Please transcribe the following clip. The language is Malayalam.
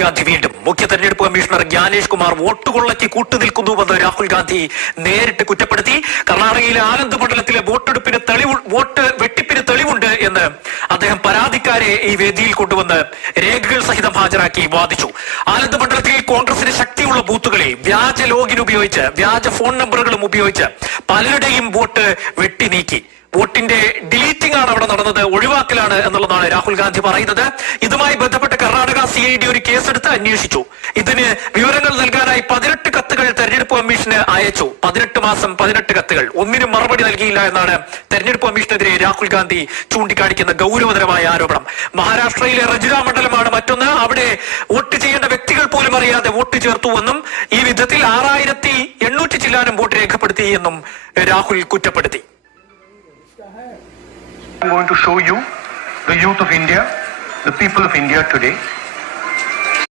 ഗാന്ധി വീണ്ടും മുഖ്യ തെരഞ്ഞെടുപ്പ് കമ്മീഷണർ ജ്ഞാനേഷ് കുമാർ വോട്ടുകൊള്ളയ്ക്ക് കൂട്ടുനിൽക്കുന്നുവെന്ന് രാഹുൽ ഗാന്ധി നേരിട്ട് കുറ്റപ്പെടുത്തി. കർണാടകയിലെ ആനന്ദ് മണ്ഡലത്തിലെ വോട്ടെടുപ്പിന് തെളിവ് വോട്ട് വെട്ടിപ്പിന് തെളിവുണ്ട് എന്ന് അദ്ദേഹം പരാതിക്കാരെ ഈ വേദിയിൽ കൊണ്ടുവന്ന് രേഖകൾ സഹിതം ഹാജരാക്കി വാദിച്ചു. ആനന്ദ് മണ്ഡലത്തിൽ കോൺഗ്രസിന് ശക്തിയുള്ള ബൂത്തുകളിൽ വ്യാജ ലോഗിൻ ഉപയോഗിച്ച് വ്യാജ ഫോൺ നമ്പറുകളും ഉപയോഗിച്ച് പലരുടെയും വോട്ട് വെട്ടി നീക്കി. വോട്ടിന്റെ ഡിലീറ്റിംഗ് ആണ് അവിടെ നടന്നത് ഒഴിവാക്കലാണ് എന്നുള്ളതാണ് രാഹുൽ ഗാന്ധി പറയുന്നത്. ഇതുമായി ബന്ധപ്പെട്ട് സി ഐ ഡി ഒരു കേസെടുത്ത് അന്വേഷിച്ചു. ഇതിന് വിവരങ്ങൾ നൽകാനായി പതിനെട്ട് കത്തുകൾ തെരഞ്ഞെടുപ്പ് കമ്മീഷന് അയച്ചു. പതിനെട്ട് മാസം പതിനെട്ട് കത്തുകൾ. ഒന്നിനും മറുപടി നൽകിയില്ല എന്നാണ് തെരഞ്ഞെടുപ്പ് കമ്മീഷനെതിരെ രാഹുൽ ഗാന്ധി ചൂണ്ടിക്കാണിക്കുന്ന ഗൗരവതരമായ ആരോപണം. മഹാരാഷ്ട്രയിലെ റജിത മണ്ഡലമാണ് മറ്റൊന്ന്. അവിടെ വോട്ട് ചെയ്യേണ്ട വ്യക്തികൾ പോലും അറിയാതെ വോട്ട് ചേർത്തു എന്നും ഈ വിധത്തിൽ ആറായിരത്തി എണ്ണൂറ്റി ചില്ലാനും വോട്ട് രേഖപ്പെടുത്തി എന്നും രാഹുൽ കുറ്റപ്പെടുത്തി. I'm going to show you the youth of India, the people of India today,